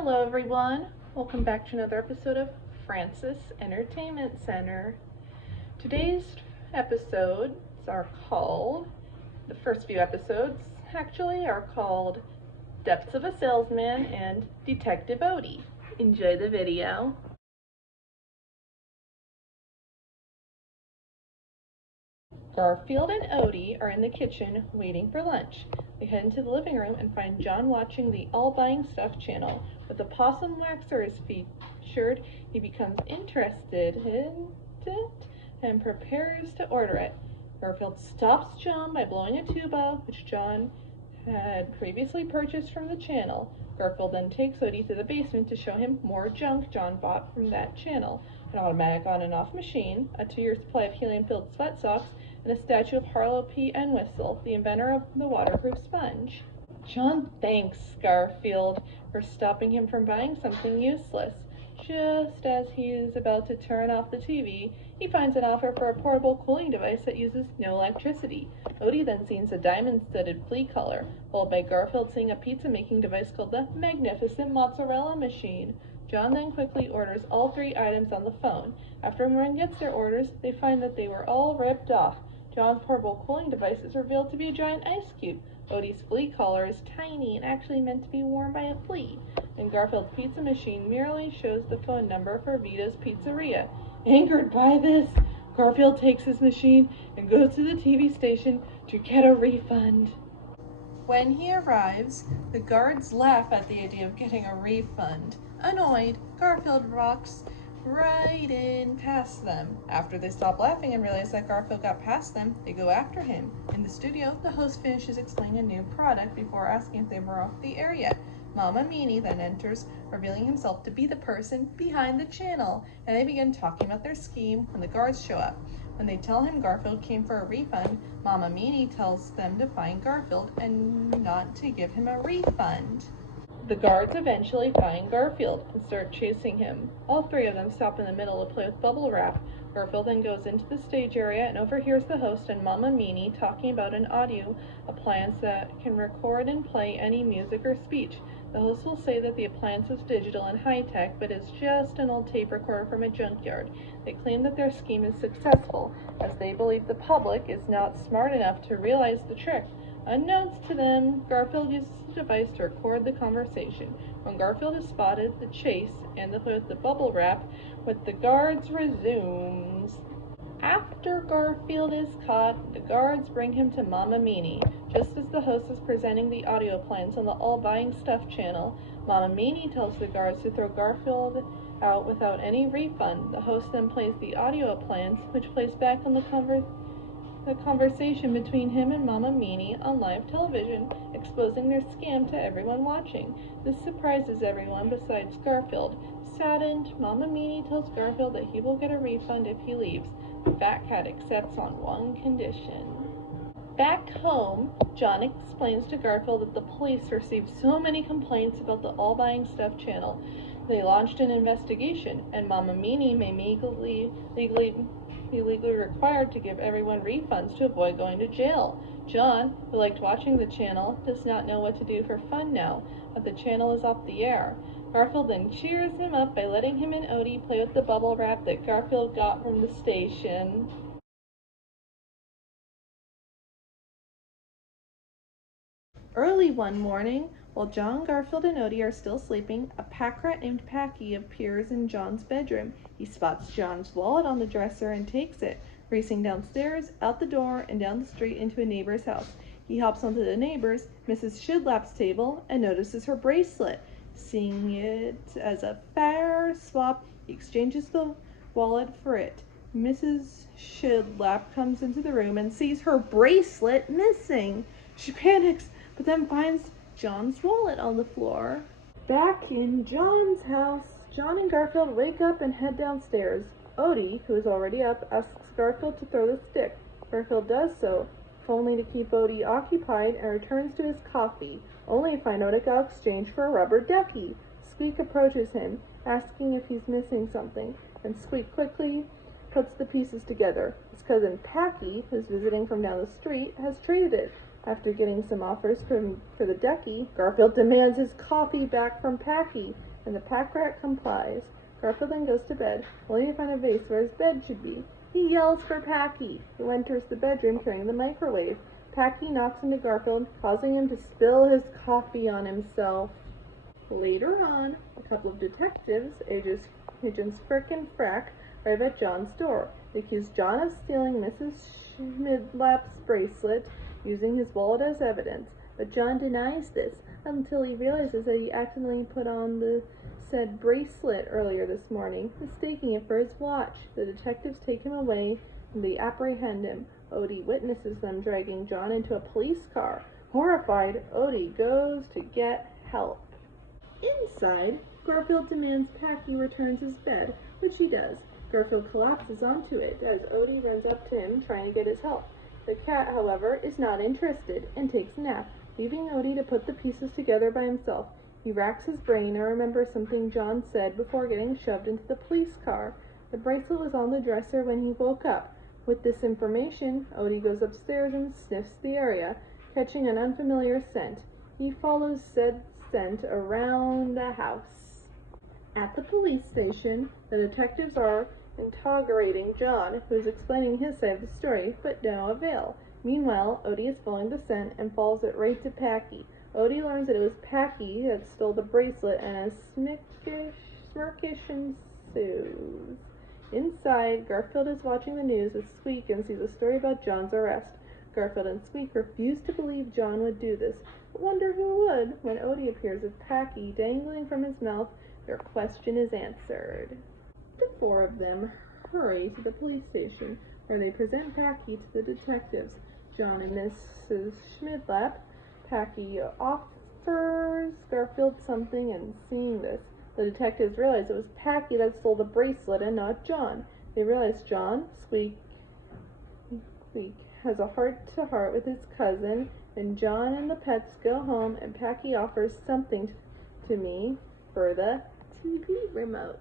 Hello everyone, welcome back to another episode of Francis Entertainment Center. Today's episodes are called, the first few episodes actually are called Depths of a Salesman and Detective Odie. Enjoy the video. Garfield and Odie are in the kitchen waiting for lunch. They head into the living room and find John watching the All Buying Stuff channel. With the possum waxer is featured, he becomes interested in it and prepares to order it. Garfield stops John by blowing a tuba, which John had previously purchased from the channel. Garfield then takes Odie to the basement to show him more junk John bought from that channel. An automatic on and off machine, a 2-year supply of helium-filled sweat socks, and a statue of Harlow P. Entwistle, the inventor of the waterproof sponge. John thanks Garfield for stopping him from buying something useless. Just as he is about to turn off the TV, he finds an offer for a portable cooling device that uses no electricity. Odie then sees a diamond-studded flea collar, followed by Garfield seeing a pizza-making device called the Magnificent Mozzarella Machine. John then quickly orders all 3 items on the phone. After everyone gets their orders, they find that they were all ripped off. John's portable cooling device is revealed to be a giant ice cube. Odie's flea collar is tiny and actually meant to be worn by a flea. And Garfield's pizza machine merely shows the phone number for Vito's Pizzeria. Angered by this, Garfield takes his machine and goes to the TV station to get a refund. When he arrives, the guards laugh at the idea of getting a refund. Annoyed, Garfield walks right in past them. After they stop laughing and realize that Garfield got past them, they go after him. In the studio, the host finishes explaining a new product before asking if they were off the air yet. Mama Meanie then enters, revealing himself to be the person behind the channel, and they begin talking about their scheme when the guards show up. When they tell him Garfield came for a refund, Mama Meanie tells them to find Garfield and not to give him a refund. The guards eventually find Garfield and start chasing him. All 3 of them stop in the middle to play with bubble wrap. Garfield then goes into the stage area and overhears the host and Mama Meanie talking about an audio appliance that can record and play any music or speech. The host will say that the appliance is digital and high-tech, but is just an old tape recorder from a junkyard. They claim that their scheme is successful, as they believe the public is not smart enough to realize the trick. Unknowns to them, Garfield uses the device to record the conversation. When Garfield is spotted, the chase and the play with the bubble wrap with the guards resumes. After Garfield is caught, the guards bring him to Mama Meanie. Just as the host is presenting the audio appliance on the All Buying Stuff channel, Mama Meanie tells the guards to throw Garfield out without any refund. The host then plays the audio appliance, which plays back on the conversation between him and Mama Meanie on live television, exposing their scam to everyone watching. This surprises everyone besides Garfield. Saddened, Mama Meanie tells Garfield that he will get a refund if he leaves. The fat cat accepts on one condition. Back home, John explains to Garfield that the police received so many complaints about the All Buying Stuff channel. They launched an investigation, and Mama Meanie may be legally required to give everyone refunds to avoid going to jail. John, who liked watching the channel, does not know what to do for fun now that the channel is off the air. Garfield then cheers him up by letting him and Odie play with the bubble wrap that Garfield got from the station. Early one morning, while John, Garfield, and Odie are still sleeping, a pack rat named Packy appears in John's bedroom. He spots John's wallet on the dresser and takes it, racing downstairs, out the door, and down the street into a neighbor's house. He hops onto the neighbor's, Mrs. Shidlap's table, and notices her bracelet. Seeing it as a fair swap, he exchanges the wallet for it. Mrs. Shidlap comes into the room and sees her bracelet missing. She panics, but then finds John's wallet on the floor. Back in John's house, John and Garfield wake up and head downstairs. Odie, who is already up, asks Garfield to throw the stick. Garfield does so, if only to keep Odie occupied, and returns to his coffee, only to find out it got exchanged for a rubber ducky. Squeak approaches him, asking if he's missing something, and Squeak quickly puts the pieces together. His cousin Packy, who's visiting from down the street, has traded it. After getting some offers for the ducky, Garfield demands his coffee back from Packy, and the pack rat complies. Garfield then goes to bed, only to find a vase where his bed should be. He yells for Packy, who enters the bedroom carrying the microwave. Packy knocks into Garfield, causing him to spill his coffee on himself. Later on, a couple of detectives, Agents Frick and Frack, arrive at John's door. They accuse John of stealing Mrs. Schmidlap's bracelet, using his wallet as evidence, but John denies this until he realizes that he accidentally put on the said bracelet earlier this morning, mistaking it for his watch. The detectives take him away and they apprehend him. Odie witnesses them dragging John into a police car. Horrified, Odie goes to get help. Inside, Garfield demands Packy returns his bed, which he does. Garfield collapses onto it as Odie runs up to him trying to get his help. The cat, however, is not interested and takes a nap, leaving Odie to put the pieces together by himself. He racks his brain and remembers something John said before getting shoved into the police car. The bracelet was on the dresser when he woke up. With this information, Odie goes upstairs and sniffs the area, catching an unfamiliar scent. He follows said scent around the house. At the police station, the detectives are interrogating John, who is explaining his side of the story, but no avail. Meanwhile, Odie is following the scent and follows it right to Packy. Odie learns that it was Packy that stole the bracelet, and a smirkish ensues. Inside, Garfield is watching the news with Squeak and sees a story about John's arrest. Garfield and Squeak refuse to believe John would do this, but wonder who would. When Odie appears with Packy dangling from his mouth, their question is answered. The four of them hurry to the police station, where they present Packy to the detectives. John and Mrs. Schmidlap. Packy offers Garfield something, and seeing this, the detectives realize it was Packy that stole the bracelet and not John. They realize Squeak has a heart-to-heart with his cousin, and John and the pets go home, and Packy offers something to me for the TV remote.